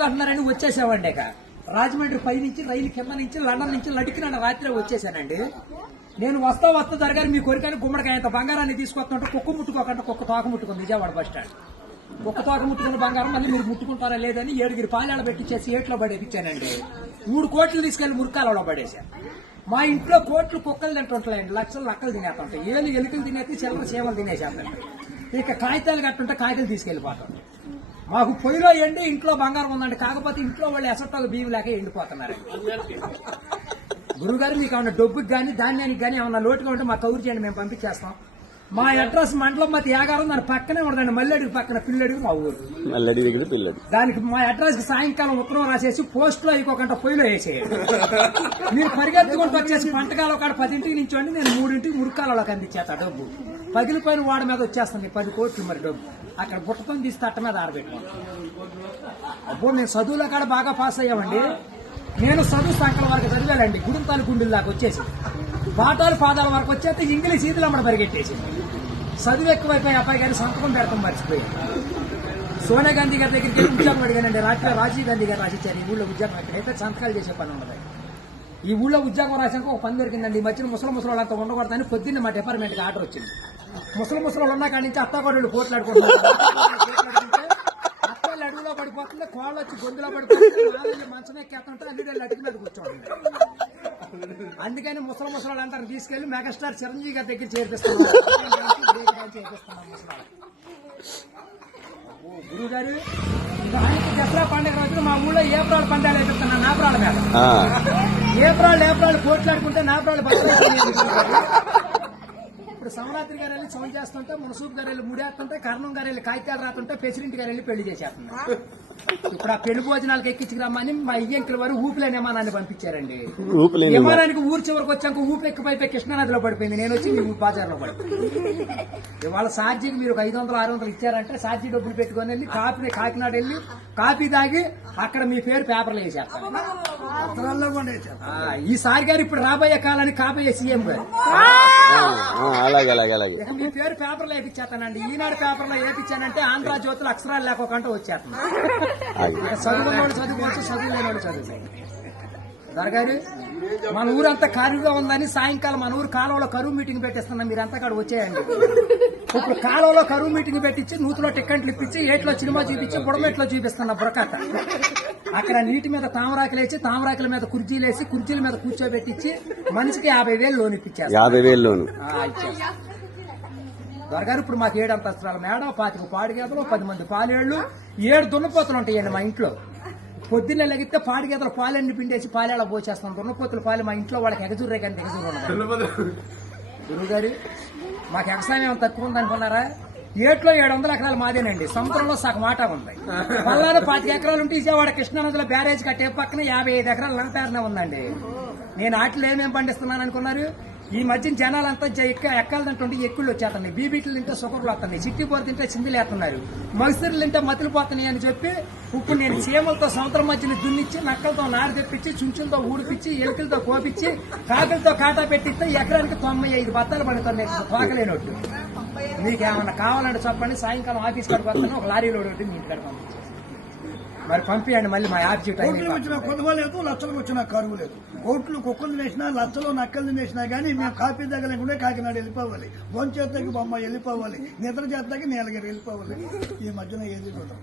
పిల్లలు అంటున్నారని వచ్చేసామండి. ఇక రాజమండ్రి పై నుంచి రైలు కింద నుంచి లండన్ నుంచి లడికిన రాత్రి వచ్చేసానండి. నేను వస్తా జరగాలి మీ కోరికని గుమ్మడికాయ అంత బంగారాన్ని తీసుకొస్తుంటే కుక్క ముట్టుకోకుండా కుక్క తోక ముట్టుకుంది విజయవాడ బస్ స్టాండ్. కుక్క తోక ముట్టుకున్న బంగారం మళ్ళీ మీరు ముట్టుకుంటారా లేదని 7 పాలేళ్ళ పెట్టించేసి ఏట్లో పడేపించానండి. 3 కోట్లు తీసుకెళ్లి మురికాలలో పడేశాను. మా ఇంట్లో కోట్లు కుక్కలు తింటుంటాయండి, లక్షలు లక్కలు తినేస్తుంటాయి. ఎలుకలు తినేసి చిల్లర చీమలు తినేసేస్తాయి. ఇక కాగితాలు కట్టుంటే కాగితాలు తీసుకెళ్లిపోతాం. మాకు పొయ్యిలో ఎండి ఇంట్లో బంగారం ఉందండి, కాకపోతే ఇంట్లో వాళ్ళు ఎసట్లో బియ్యం లేక ఎండిపోతున్నారు. గురుగారు మీకు ఏమన్నా డబ్బుకి కానీ ధాన్యానికి కానీ ఏమన్నా లోటుగా ఉంటే మాకు కౌరు చేయండి, మేము పంపించేస్తాం. మా అడ్రస్ మండలం మధ్య యాగారం, దాని పక్కనే ఉండదండి. మల్లెడికి పక్కన పిల్లడికి మా ఊరు. దానికి మా అడ్రస్ కి సాయంకాలం ఉత్తరం రాసేసి పోస్ట్ లో అయిపోకుండా పొయ్యిలో వేసేయండి. మీరు పరిగెత్తుకుంటూ వచ్చేసి పంటకాల ఒక 10 నుంచోండి, నేను 3 మురికాలలోకి అందించేస్తా డబ్బు. పగిలిపోయిన వాడి మీద వచ్చేస్తాను 10 కోట్లు మరి డబ్బు. అక్కడ బుట్టతో తీసి తట్ట మీద ఆరబెట్టుకోండి. అప్పుడు నేను చదువులో కాడ బాగా పాస్ అయ్యామండి. నేను చదువు సంకల వరకు చదివానండి, గుడింతాలు గుండెల దాకా వచ్చేసి పాఠాలు పాదాల వరకు వచ్చేస్తే ఇంగ్లీష్ ఈదులు అమ్మడ పరిగెట్టేసింది. చదువు ఎక్కువైపోయి అబ్బాయి గారి సంతకం పెడతాం మర్చిపోయాను. సోనియా గాంధీ గారి దగ్గరికి వెళ్ళి ఉద్యోగం అడిగానండి. రాత్రి రాజీవ్ గాంధీ గారు రాసిచ్చారు ఈ ఊళ్ళో ఉద్యోగం. ఎక్కడైతే సంతకాలు చేసే పని ఉండదు. ఈ ఊళ్ళో ఉద్యోగం రాసాక ఒక పని దొరికిందండి. ఈ మధ్యన ముసలి వాళ్ళంతా ఉండకూడదని పొద్దున్న మా డిపార్ట్మెంట్కి ఆర్డర్ వచ్చింది. ముసలి వాళ్ళు ఉన్న కాడి నుంచి అత్తాకోడళ్ళు పోట్లాడుకుంటున్నారు. అత్తలు అడుగులో పడిపోతుంది, కోళ్ళు వచ్చి గొంతులో పడిపోతుంది, మంచం ఎక్కేస్తుంటే అల్లుడు అడుగు మీద కూర్చోండి. అందుకని ముసలి వాళ్ళందరినీ తీసుకెళ్లి మెగాస్టార్ చిరంజీవి గారి దగ్గర చేర్పిస్తున్నాం. గురువు గారు ఆయనకి దసరా పండుగ రోజున మా ఊళ్ళో ఏప్రాల్ పందాలు వేపిస్తున్నాను. నాపరాల మీద ఏప్రాల్ పోట్లాడుకుంటే నాపరాలు ఇప్పుడు సమరాత్రి గారు వెళ్ళి సౌండ్ చేస్తుంటే, మునసూపు గారు వెళ్ళి ముడేస్తుంటే, కర్ణం గారు వెళ్ళి కాగితాలు రాతుంటే, ప్రెసిడెంట్ గారు వెళ్ళి పెళ్లి చేసేస్తున్నారు. ఇప్పుడు ఆ పెళ్లి భోజనాలకు ఎక్కించుకురమ్మని మా ఇయ్యంకుల వారు ఊపిలేని విమానాన్ని పంపించారండి. విమానానికి ఊరు చివరికి వచ్చాక ఊపి ఎక్కిపోయి కృష్ణానదిలో పడిపోయింది. నేను వచ్చి మీ బాజార్లో పడిపోయింది. ఇవాళ సార్జీకి మీరు 500-600 ఇచ్చారంటే సార్జీ డబ్బులు పెట్టుకుని వెళ్ళి కాకినాడ వెళ్ళి కాఫీ తాగి అక్కడ మీ పేరు పేపర్లో వేసేస్తారు. ఈసారి గారు ఇప్పుడు రాబోయే కాలానికి కాబోయే సీఎం గారు మీ పేరు పేపర్లో వేపించేస్తానండి. ఈనాడు పేపర్లో వేపించానంటే ఆంధ్ర జ్యోతులు అక్షరాలు లేకోకుండా వచ్చేస్తాను. చదువుకున్నోడు చదువుకోవచ్చు, చదువు లేనివాడు చదువుతాయి. దొరగారు మన ఊరంతా ఖాళీగా ఉందని సాయంకాలం మన ఊరు కాలువలో కరువు మీటింగ్ పెట్టిస్తున్నాం. మీరంతా అక్కడ వచ్చేయండి. ఇప్పుడు కాలువలో కరువు మీటింగ్ పెట్టించి నూతులో టిక్కెట్లు ఇప్పించి ఏట్లో సినిమా చూపించి బుడమెట్లో చూపిస్తున్నా బుడకట్ట. అక్కడ నీటి మీద తామరాకులు వేసి తామరాకుల మీద కుర్చీలు వేసి కుర్చీల మీద కూర్చోబెట్టించి మనిషికి 50,000 లోన్ ఇప్పించారు. 50,000 లోన్ దొరగారు ఇప్పుడు మాకు 7 అంతస్తుల మేడ, 25 పాడిగేదలు, 10 మంది పాలేళ్లు, 7 దున్నపోతులు ఉంటాయండి మా ఇంట్లో. పొద్దున్నే లెగితే పాడిగేదలు పాలెన్ని పిండేసి పాలేళ్ళ పోసేస్తాం. దున్నపోతులు పాలు మా ఇంట్లో వాళ్ళకి ఎగజూరే కానీ ఎగజూరు ఉండదు. గురువు గారు మాకు వ్యవసాయం ఏమైనా తక్కువ ఉందనుకున్నారా? ఏట్లో 700 ఎకరాలు మాదేనండి. సముద్రంలో సగం ఆటా ఉంది. పల్లాలో 25 ఎకరాలు ఉంటే విజయవాడ కృష్ణానదిలో బ్యారేజ్ కట్టే పక్కన 55 ఎకరాలు లంకారనే ఉందండి. నేను ఆటలు ఏమేమి పండిస్తున్నాను అనుకున్నారు? ఈ మధ్యన జనాలంతా ఎక్కాలంటుంటే ఎక్కుళ్ళు వచ్చేస్తున్నాయి, బీబీట్లు తింటే షుగర్లు వస్తున్నాయి, చిట్టిపోరు తింటే చిందులు వేస్తున్నారు, మగసిర్లు తింటే మతులు పోతున్నాయి అని చెప్పి ఇప్పుడు నేను చీమలతో సముద్రం మధ్యన దున్నిచ్చి, నక్కలతో నారు తెప్పించి, చుంచులతో ఊడిపించి, ఎలుకలతో కోపించి, కాకులతో కాటా పెట్టిస్తే ఎకరానికి 95 బత్తాలు పడుతున్నాయి తోకలేనట్టు. మీకేమన్నా కావాలంటే చెప్పండి, సాయంకాలం ఆఫీస్ కాడికి వస్తాను, ఒక లారీలో మీ ఇంటికాడ పంపించాను. మరి పంపించండి. మళ్ళీ మా యాప్జీ టైం వచ్చిన కొనుగోలు లేదు, లక్షలకు వచ్చిన కరువు లేదు. కోట్లు కుక్కలు తినేసినా, లక్షలు నక్కలు తినేసినా కానీ మేము కాఫీ దగ్గర కాకినాడ వెళ్ళిపోవాలి, భోంచేతకి బొమ్మ వెళ్ళిపోవాలి, నిద్ర చేతకి నీలగిరి వెళ్ళిపోవాలి. ఈ మధ్యన ఏది చూద్దాం.